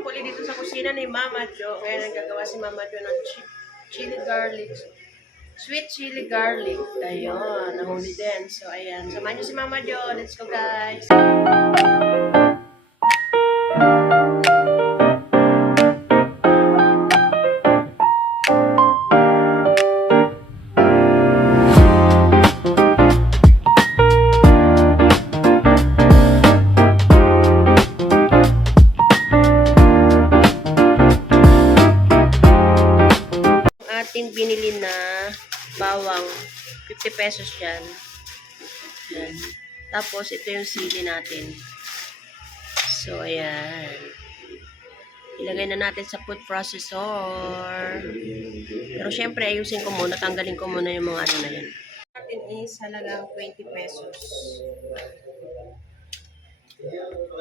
naman po ulit dito sa kusina ni Mama Jo. Ngayon nagagawa si Mama Jo ng chili garlic. Sweet chili garlic. Ayun, nahuli din. So, ayan. Samahan niyo si Mama Jo. Let's go, guys. Ating binili na bawang 50 pesos yan. Yan. Tapos ito yung sili natin. So ayan, ilagay na natin sa food processor. Pero syempre ayusin ko muna, tanggalin ko muna yung mga ano na yan. Natin is halagang 20 pesos.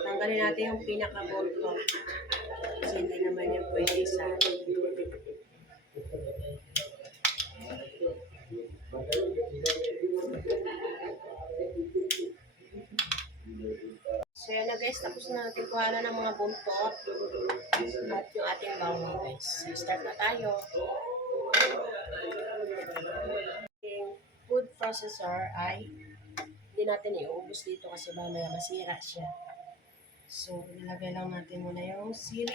Tanggalin natin yung pinaka-bolto kasi hindi naman yung pwede sa so yan na guys, tapos na natin kuhanan ng mga buntot at yung ating bawang guys. So, start na tayo. Yung food processor ay hindi natin iubos dito kasi mamaya masira siya. So, ilagay lang natin muna yung sili.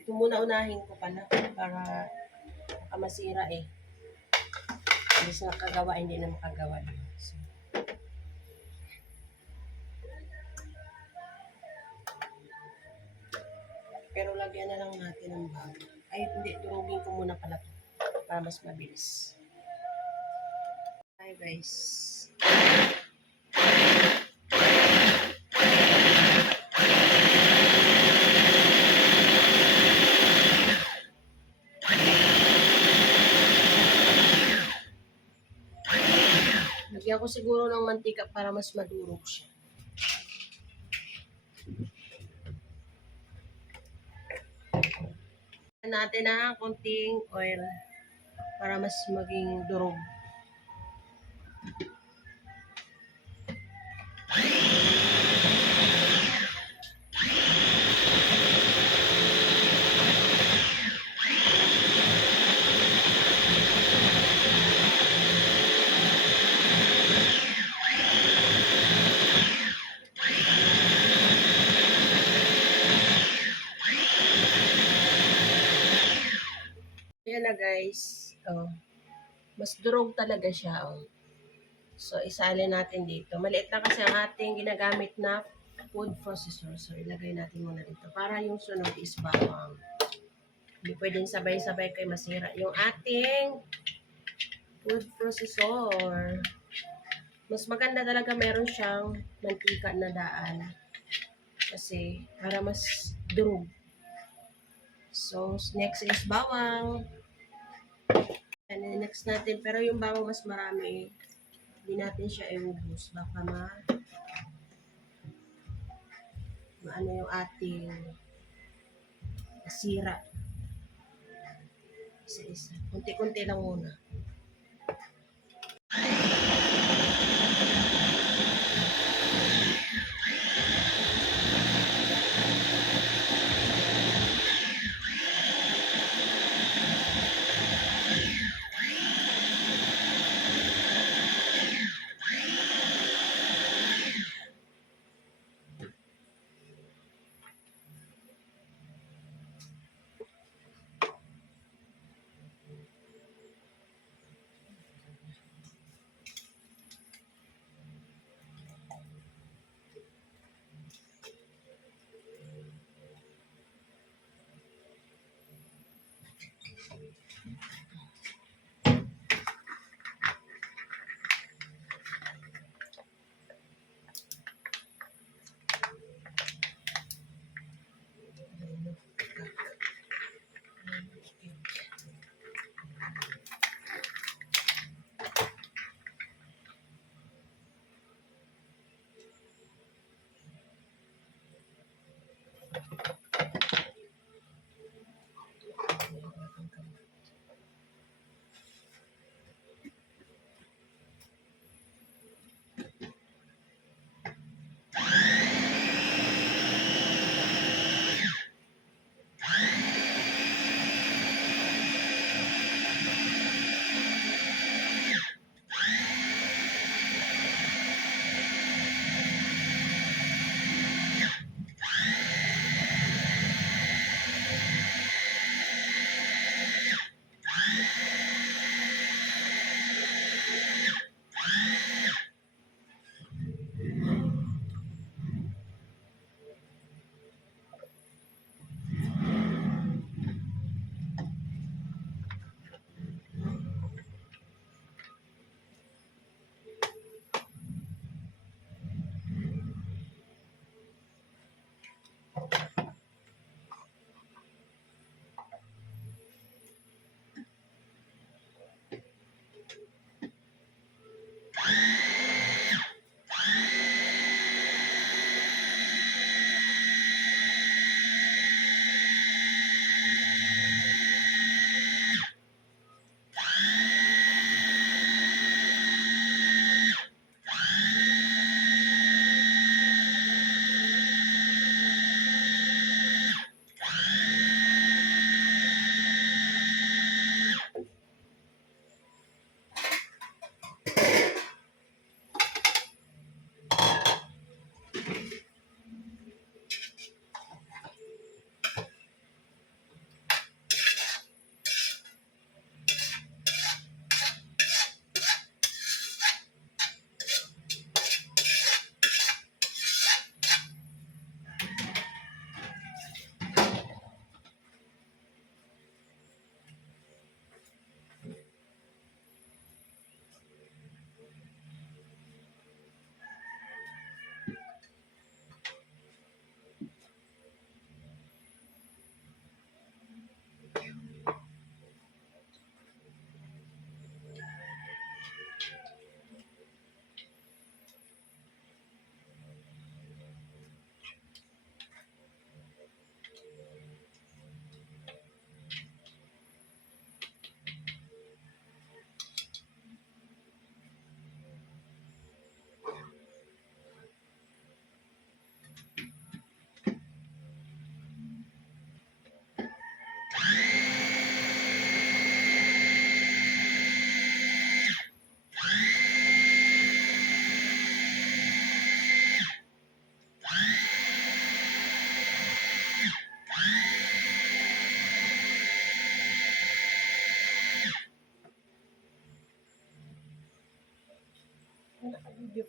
Ito muna unahin ko pala para masira eh. Hindi sa nakagawa, hindi na makagawa. So, pero lagyan na lang natin ng bawang. Ay, hindi. Durugin ko muna pala ito para mas mabilis. Hi guys. Lagyan ko siguro ng mantika para mas madurog siya. Natin na konting oil para mas maging durog. Ayan na guys. Oh. Mas durog talaga siya. Oh. So, isalin natin dito. Maliit na kasi ang ating ginagamit na food processor. So, ilagay natin muna dito. Para yung sunog is bawang. Hindi pwedeng sabay-sabay kayo masira yung ating food processor. Mas maganda talaga meron siyang mantika na daan. Kasi, para mas durog. So, next is bawang. And next natin, pero yung bawang mas marami, hindi natin siya iubos. Baka maano yung ating sira. Isa-isa. Kunti-kunti lang muna.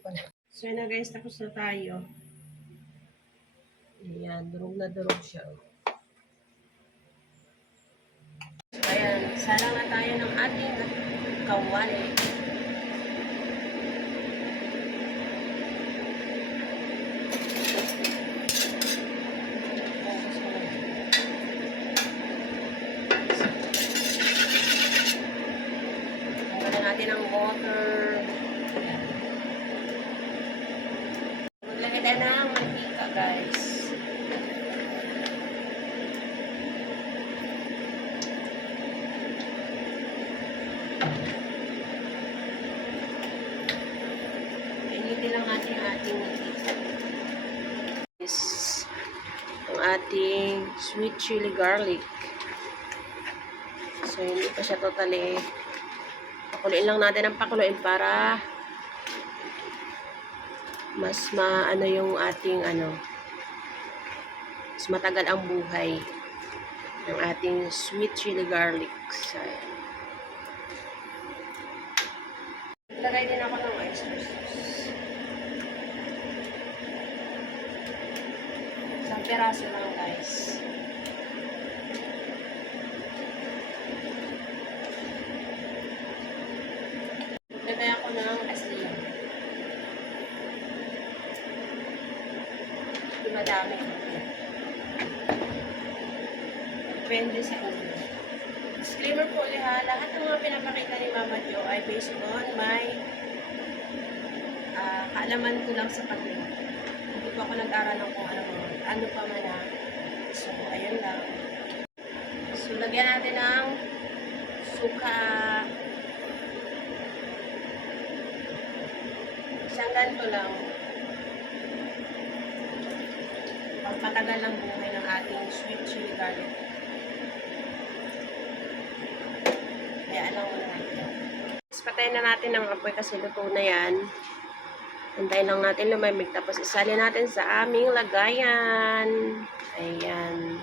pala. So yun na guys, tapos na tayo. Ayan, durog na durog siya. So ayan, salang na tayo ng ating kawali. Tanggalan natin ang water. Ayan. Maglagay tayo ng mantika guys. Initin lang natin ang ating mantika. Yes. Ang ating sweet chili garlic. So, hindi pa siya totally. Pakuluin lang natin ang pakuluin para mas maano yung ating mas matagal ang buhay ng ating sweet chili garlic. So, lagay din ako ng oyster sauce. Isang piraso lang guys. Lagay ako ng asin. Hindi madami. Depende sa inyo. Disclaimer po ulit ha, lahat ng mga pinapakita ni Mama Jo ay based on my kaalaman ko lang sa pagkain. Hindi po ako nag-aral ng kung ano pa man na. So, ayun lang. So, lagyan natin ng suka. Isang ganito lang. Pagpatagal ng buhay ng ating sweet chili garlic. Hayaan lang muna natin. Patayin na natin ang apoy kasi luto na yan. Antayin lang natin lumamig. Tapos isalin natin sa aming lagayan. Ayan.